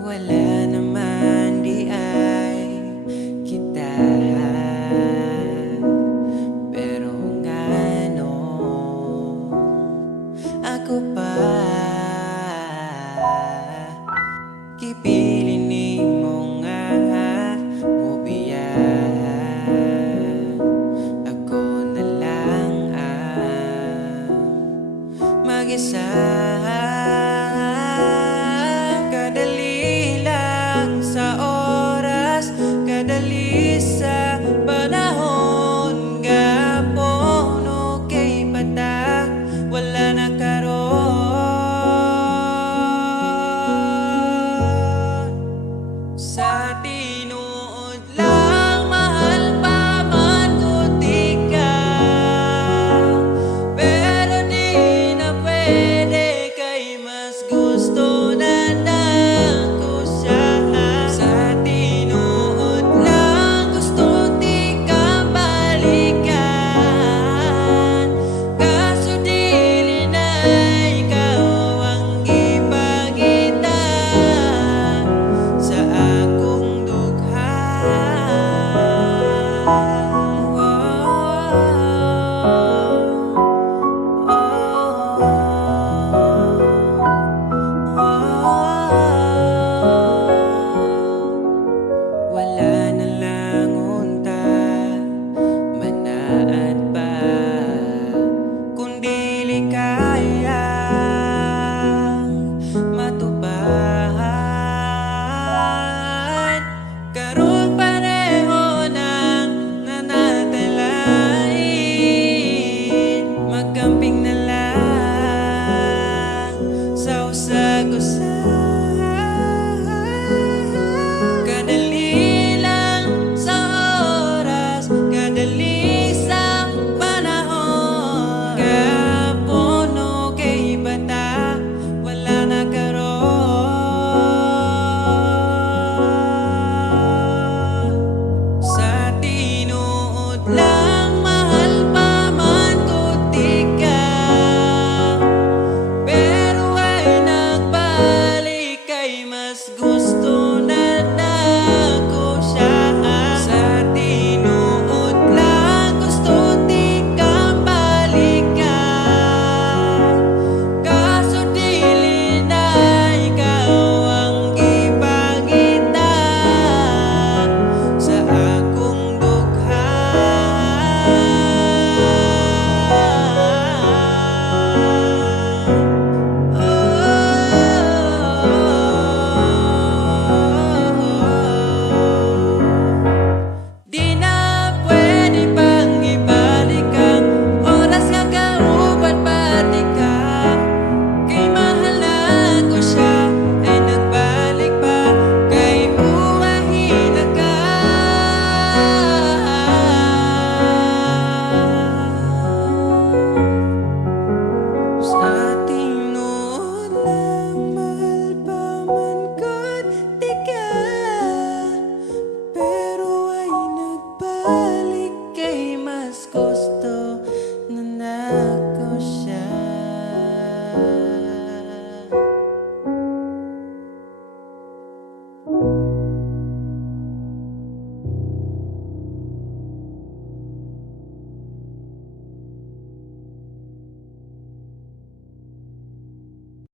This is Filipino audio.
Wala naman di ay kita, pero ngano ako pa kipili nimo nga mubiya. Ako na lang ang mag-isa. Kadali lang sa oras, kadali sa panahon, gapon o kay bata, wala na karon. Sa tinuod lang mahal pa man ko tika, pero di na pwede kay mas gusto na nako siya. Sa tinuod lang gusto di ka balikan, kaso dili na ikaw ang gipangita sa akong dugha. Wala na lang unta manaad pa, kung dili kayang matubahan. Karon pareho nang nanatalain, magkamping na lang sa usag-usag. Kadali lang sa oras, kadali sa panahon, gapon o kay bata, wala na karon. Sa tinuod lang mahal pa man ko tika, pero ay nagbalik kay mas gusto